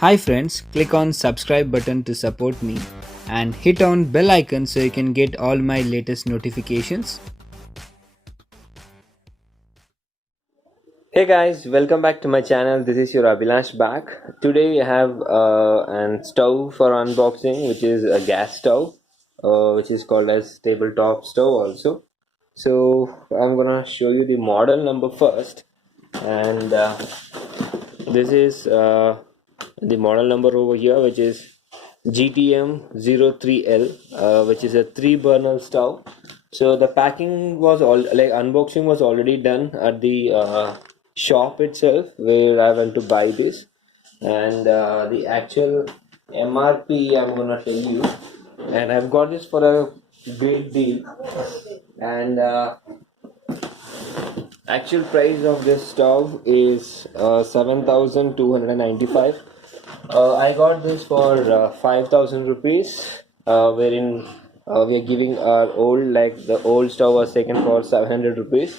Hi friends, click on subscribe button to support me and hit on bell icon so you can get all my latest notifications. Hey guys, welcome back to my channel. This is your Abhilash back. Today I have an stove for unboxing, which is a gas stove, which is called as tabletop stove also. So I'm gonna show you the model number first, and this is the model number over here, which is GTM 03L, which is a 3 burner stove. So the packing was all like unboxing was already done at the shop itself where I went to buy this, and the actual MRP I'm gonna tell you, and I've got this for a great deal, and actual price of this stove is 7,295. I got this for 5,000 rupees, wherein we are giving our old, like the old stove was taken for 700 rupees.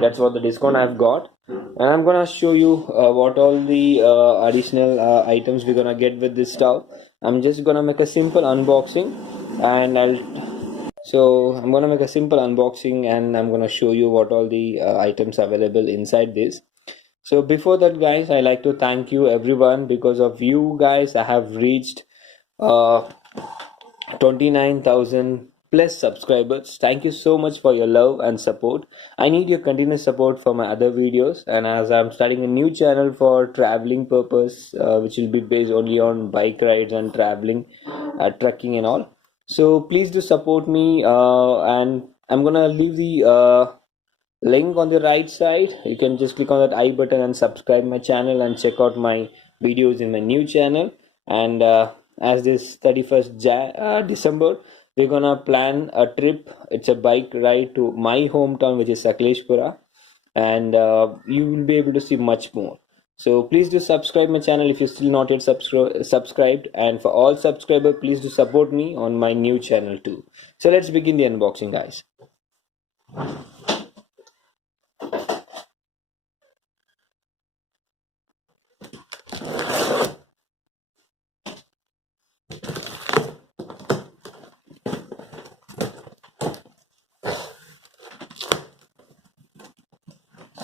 That's what the discount I've got. And I'm gonna show you what all the additional items we're gonna get with this stove. I'm just gonna make a simple unboxing, and I'm gonna make a simple unboxing, and I'm gonna show you what all the items available inside this. So before that, guys, I like to thank you everyone. Because of you guys, I have reached uh, 29,000 plus subscribers. Thank you so much for your love and support. I need your continuous support for my other videos, and as I'm starting a new channel for traveling purpose, which will be based only on bike rides and traveling, trucking and all. So please do support me, and I'm gonna leave the link on the right side. You can just click on that I button and subscribe my channel and check out my videos in my new channel. And as this 31st December, we're gonna plan a trip. It's a bike ride to my hometown, which is Sakleshpura, and you will be able to see much more. So please do subscribe my channel if you're still not yet subscribed, and for all subscribers, please do support me on my new channel too. So let's begin the unboxing, guys.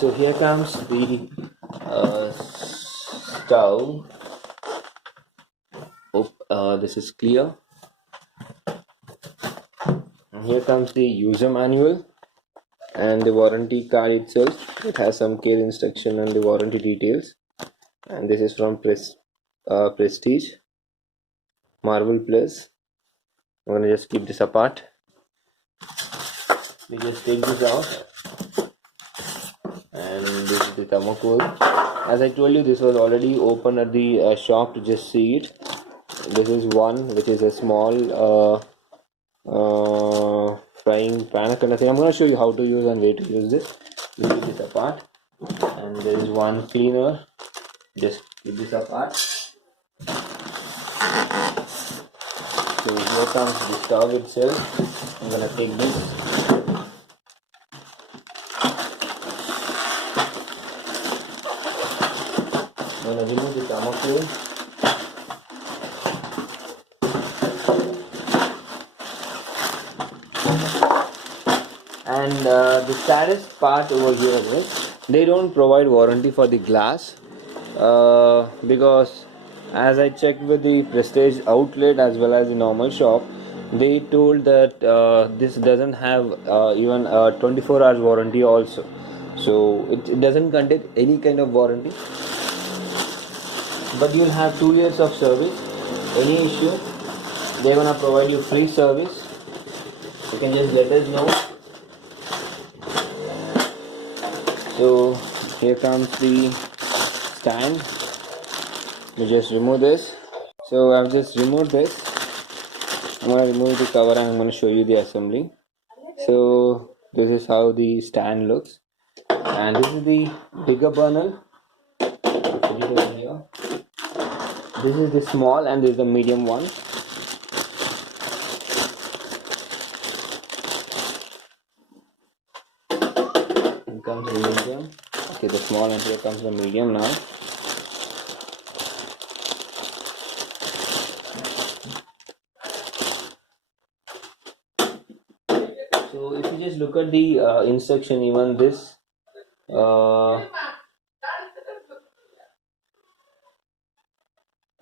So here comes the stove. This is clear. And here comes the user manual and the warranty card itself. It has some care instruction and the warranty details. And this is from Prestige Marvel Plus. I'm gonna just keep this apart. We just take this out, and this is the thermocol. As I told you, this was already open at the shop to just see it. This is one which is a small frying pan kind of thing. I'm going to show you how to use and where to use this. You keep this apart, and there is one cleaner. Just keep this apart. So here comes the stove itself. I'm going to take this. I'm going to remove the thermocol. And the saddest part over here is they don't provide warranty for the glass, because as I checked with the Prestige outlet as well as the normal shop, they told that this doesn't have even a 24 hours warranty also. So it doesn't contain any kind of warranty, but you'll have 2 years of service. Any issue, they're gonna provide you free service. You can just let us know. So here comes the stand. We just remove this. So I've just removed this. I'm going to remove the cover and I'm going to show you the assembly. So this is how the stand looks, and this is the bigger burner. This is the small, and this is the medium one. Here comes the medium. Okay, the small, and here comes the medium now. look at the instruction. Even this uh,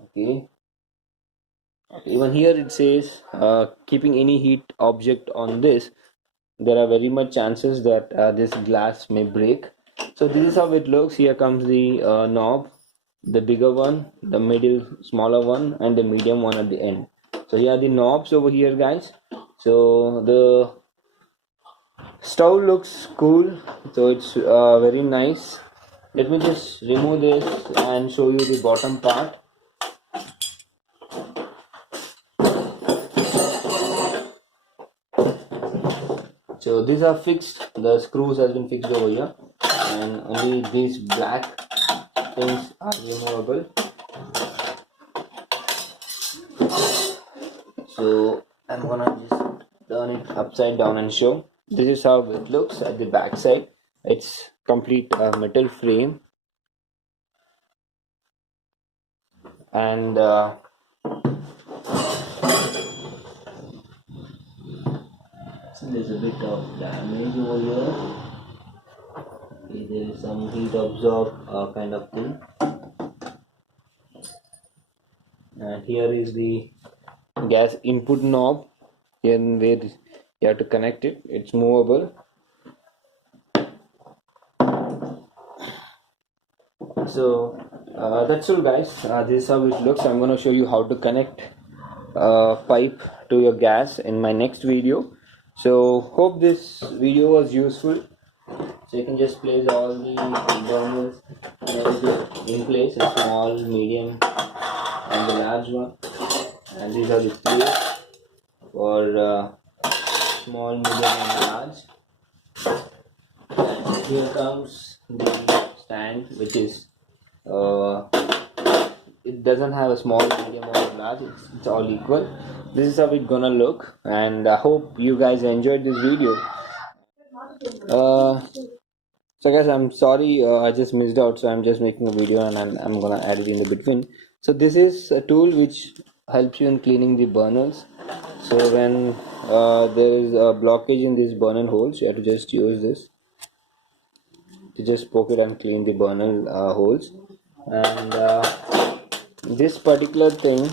okay, even here it says keeping any heat object on this, there are very much chances that this glass may break. So this is how it looks. Here comes the knob, the bigger one, the middle smaller one, and the medium one at the end. So here are the knobs over here, guys. So the stove looks cool, so it's very nice. Let me just remove this and show you the bottom part. So these are fixed, the screws has been fixed over here, and only these black things are removable. So I'm gonna just turn it upside down and show. This is how it looks at the back side. It's complete metal frame, and so there's a bit of damage over here. Okay, there is some heat absorb kind of thing, and here is the gas input knob. Here where you have to connect it, it's movable. So that's all, guys. This is how it looks. I'm going to show you how to connect pipe to your gas in my next video. So hope this video was useful. So you can just place all the burners and everything in place, a small, medium, and the large one. And these are the plates for small, medium, and large. And here comes the stand, which is it doesn't have a small, medium, or large. It's all equal. This is how it's gonna look, and I hope you guys enjoyed this video. So guys, I'm sorry, I just missed out, so I'm just making a video and I'm gonna add it in the between. So this is a tool which helps you in cleaning the burners. So when there is a blockage in these burner holes, you have to just use this to just poke it and clean the burner holes. And this particular thing,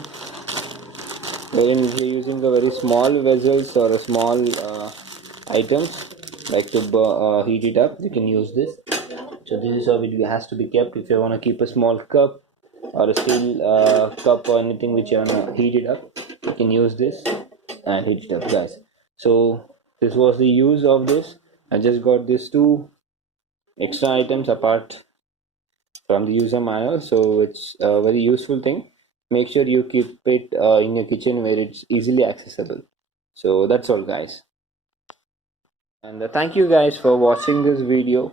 wherein you're using a very small vessels or a small items like to heat it up, you can use this. So this is how it has to be kept. If you want to keep a small cup or a steel cup or anything which you want to heat it up, you can use this and heat it up, guys. So this was the use of this. I just got these two extra items apart from the user manual, so it's a very useful thing. Make sure you keep it in your kitchen where it's easily accessible. So that's all, guys, and thank you guys for watching this video,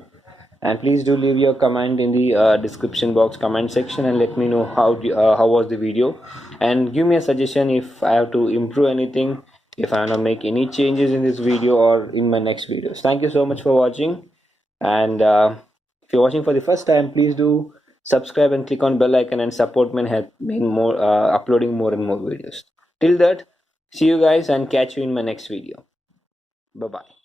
and please do leave your comment in the description box comment section and let me know how was the video, and give me a suggestion if I have to improve anything, if I want to make any changes in this video or in my next videos. Thank you so much for watching, and if you're watching for the first time, please do subscribe and click on bell icon and support me and help me in more uploading more and more videos. Till that, see you guys and catch you in my next video. Bye bye.